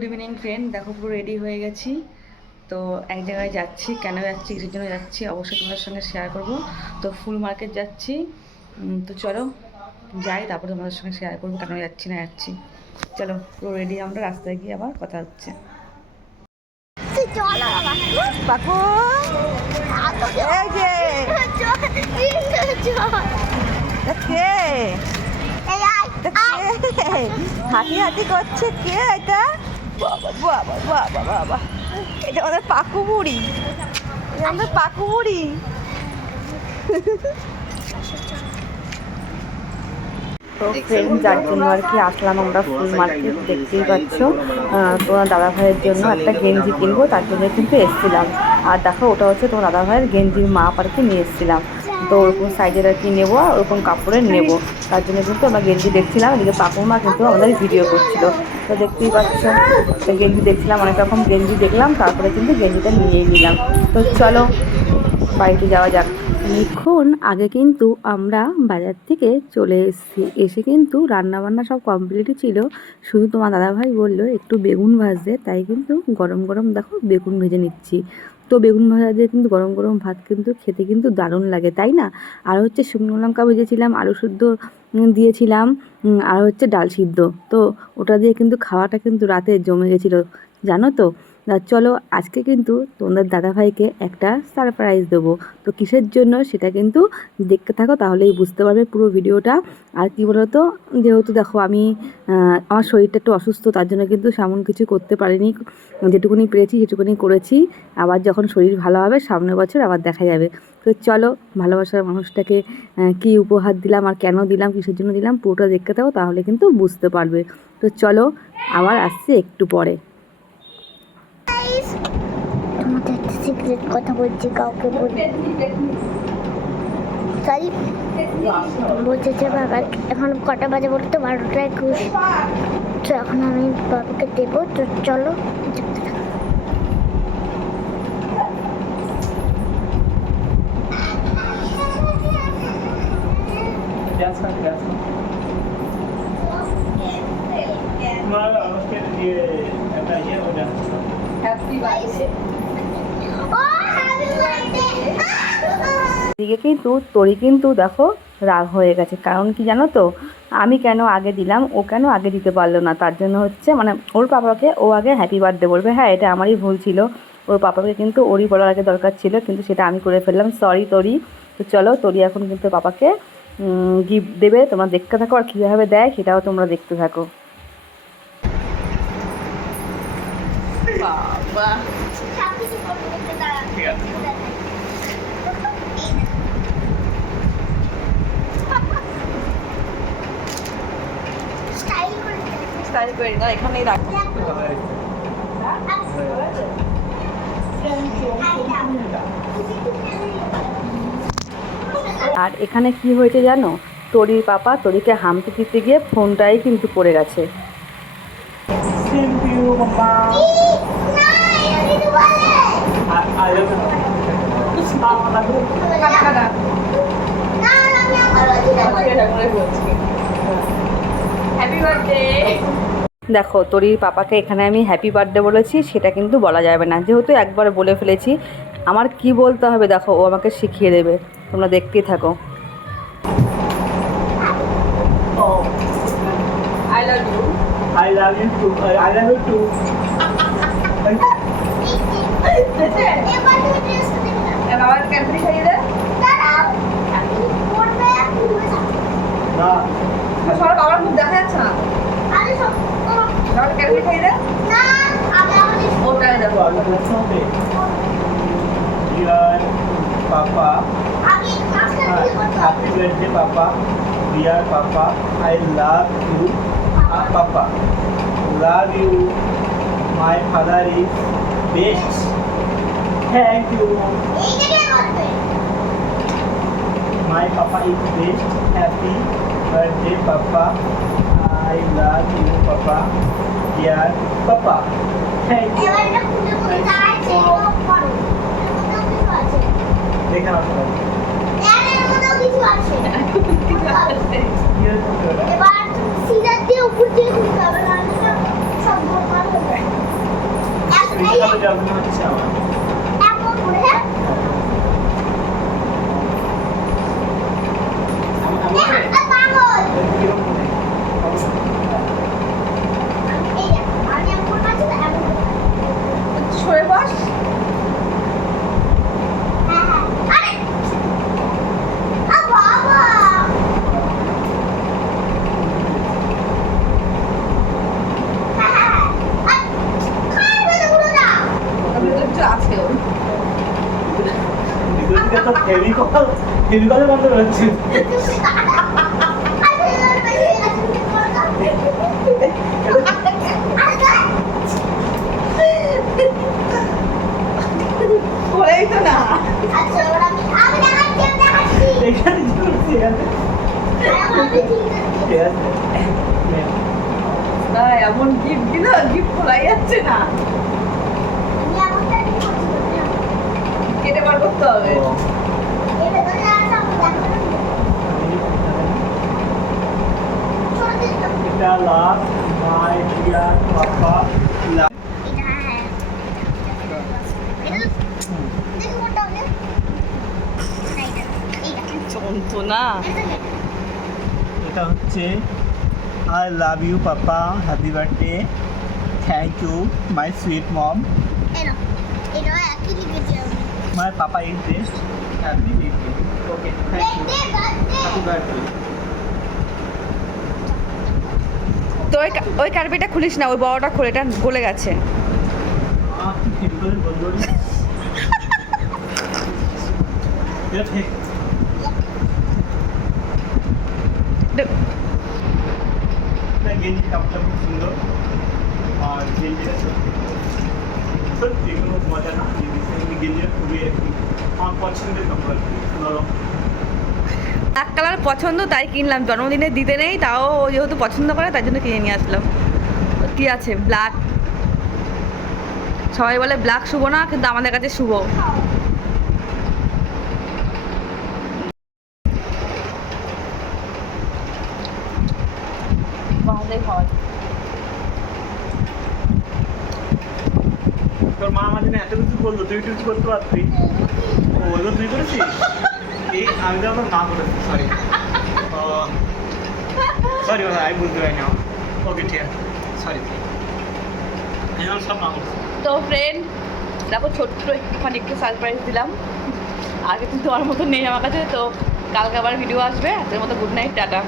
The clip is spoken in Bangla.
গুড ইভিনিং ফ্রেন্ড দেখো পুরো রেডি হয়ে গেছি। তো এক জায়গায় যাচ্ছি কেন যাচ্ছি কিসের জন্য যাচ্ছি অবশ্যই তোমাদের সঙ্গে শেয়ার করব। তো ফুল মার্কেট যাচ্ছি। তো চলো যাই তারপর তোমাদের সঙ্গে শেয়ার করব কেন যাচ্ছি না যাচ্ছি। চলো পুরো রেডি আমরা রাস্তায় গিয়ে আবার কথা হচ্ছে। হাঁটি হাঁটি করছে কে এটা? বাবা বাবা বাবা বাবা। এটা আমাদের পাকু বুড়ি। আমাদের পাকু বুড়ি। তো ফ্রেন্ড যার জন্য আর কি আসলাম আমরা ফুল মার্কেট দেখতেই পাচ্ছ। তোমার দাদা ভাইয়ের জন্য একটা গেঞ্জি কিনবো, তার জন্য কিন্তু এসেছিলাম। আর দেখো, ওটা হচ্ছে তোমার দাদা ভাইয়ের গেঞ্জির মাপ আর কি নিয়ে এসেছিলাম। তো ওরকম সাইজের আর কি নেব, আর ওরকম কাপড়ের নেব। তার জন্য কিন্তু আমরা গেঞ্জি দেখছিলাম, এদিকে পাপুর মা কিন্তু আমাদের ভিডিও করছিল। তো দেখতেই পাচ্ছ তো গেঞ্জি দেখছিলাম, অনেক রকম গেঞ্জি দেখলাম, তারপরে কিন্তু গেঞ্জিটা নিয়ে নিলাম। তো চলো, বাড়িতে যাওয়া যাক। অনেকক্ষণ আগে কিন্তু আমরা বাজার থেকে চলে এসেছি। এসে কিন্তু রান্নাবান্না সব কমপ্লিটই ছিল। শুধু তোমার দাদাভাই বলল একটু বেগুন ভাজতে, তাই কিন্তু গরম গরম দেখো বেগুন ভেজে নিচ্ছি। তো বেগুন ভাজা দিয়ে কিন্তু গরম গরম ভাত কিন্তু খেতে কিন্তু দারুণ লাগে, তাই না? আর হচ্ছে শুকনো লঙ্কা ভেজেছিলাম, আলু শুদ্ধ দিয়েছিলাম আর হচ্ছে ডাল সিদ্ধ। তো ওটা দিয়ে কিন্তু খাওয়াটা কিন্তু রাতে জমে গেছিল, জানো তো? না, চলো আজকে কিন্তু তোমাদের দাদাভাইকে একটা সারপ্রাইজ দেবো। তো কিসের জন্য সেটা কিন্তু দেখতে থাকো, তাহলেই বুঝতে পারবে পুরো ভিডিওটা। আর কি বলতো, যেহেতু দেখো আমি আমার শরীরটা একটু অসুস্থ, তার জন্য কিন্তু সেমন কিছু করতে পারিনি। যেটুকুনি পেরেছি সেটুকুনি করেছি। আবার যখন শরীর ভালো হবে, সামনের বছর আবার দেখা যাবে। তো চলো, ভালোবাসার মানুষটাকে কি উপহার দিলাম আর কেন দিলাম, কিসের জন্য দিলাম, পুরোটা দেখতে থাকো, তাহলে কিন্তু বুঝতে পারবে। তো চলো, আবার আসছে একটু পরে তোমাদের একটা সিক্রেট কথা বলছি কাউকে বলি। সরি বলছে যে বাবা এখন কটা বাজে বলতো তো? বারোটা একুশ। তো এখন আমি বাবাকে দেবো তো চলো. No, no, no, ইয়ে হ্যাপি বার্থডে এদিকে কিন্তু তরি কিন্তু দেখো রাগ হয়ে গেছে। কারণ কি জানো তো? আমি কেন আগে দিলাম? ও কেন আগে দিতে পারল না? তার জন্য হচ্ছে মানে ওর পাপাকে ও আগে হ্যাপি বার্থডে বলবে। হ্যাঁ এটা আমারই ভুল ছিল। ওর পাপাকে কিন্তু ওরই বলার আগে দরকার ছিল, কিন্তু সেটা আমি করে ফেললাম। সরি তরি তো চলো তরি এখন কিন্তু পাপাকে গিফট দেবে। তোমরা দেখতে থাকো আর কীভাবে দেয় সেটাও তোমরা দেখতে থাকো। ঠিক আছে। স্টাইল করে স্টাইল না এখানেই রাখো। আর এখানে কি হয়েছে জানো? তরির পাপা তরিকে হামতে দিতে গিয়ে ফোনটাই কিন্তু পড়ে গেছে। Thank you, mama. দেখো তরির পাপাকে এখানে আমি হ্যাপি বার্থডে বলেছি সেটা কিন্তু বলা যাবে না। যেহেতু একবার বলে ফেলেছি আমার কি বলতে হবে দেখো ও আমাকে শিখিয়ে দেবে। তোমরা দেখতেই থাকো। I love you I love you too. I love you too. বাবার ক্যান্সারি খাইয়ে দে না, সবার বাবার মুখ দেখা যাচ্ছে না বাবার ক্যান্সারি খাইয়ে দে ওটাই তো আমি Dear Papa, happy birthday, Papa. Dear Papa, I love you, uh, Papa. Love you. My father is best. Thank you. My Papa is best. Happy birthday, Papa. I love you, Papa. Dear Papa. Thank you. দেখে আসো এবার সিজার দিয়ে Apple, what? ঠিক আছে। না এমন গিফট দিল গিফট খোলাই যাচ্ছে না? কেটে বার করতে হবে ও, এর ভেতরে আছে, আমি দেখাবো না। ছোট দিন তো। এটা লাভ মাই ডিয়ার পাপা লাভ যন্ত্রণা এটা নে। এটা হচ্ছে I love you papa happy birthday thank you my sweet mom my papa is best happy birthday okay thank you. Happy birthday তো ওই ওই কার্পেটটা খুলিস না, ওই বড়টা খুলে, এটা গলে গেছে। মজা না খুবই আমার পছন্দের কাপড় ব্ল্যাক কালার পছন্দ, তাই কিনলাম। জন্মদিনে দিতে নেই, তাও ও যেহেতু পছন্দ করে তার জন্য কিনে নিয়ে আসলাম কি আছে? ব্ল্যাক সবাই বলে ব্ল্যাক শুভ না, কিন্তু আমাদের কাছে শুভ। তোর মা আমাদের এত কিছু বলল তুই কিছু করতে পারতি? ও তুই করেছিস? আমি তো আমার মা করেছি সরি সরি আই বুঝতে পারি না ওকে ঠিক আছে সরি সব তো ফ্রেন্ড দেখো ছোট্ট একটুখানি একটু সারপ্রাইজ দিলাম। আগে কিন্তু আমার মতো নেই আমার কাছে তো কালকে আবার ভিডিও আসবে আজকের মতো গুড নাইট টাটা।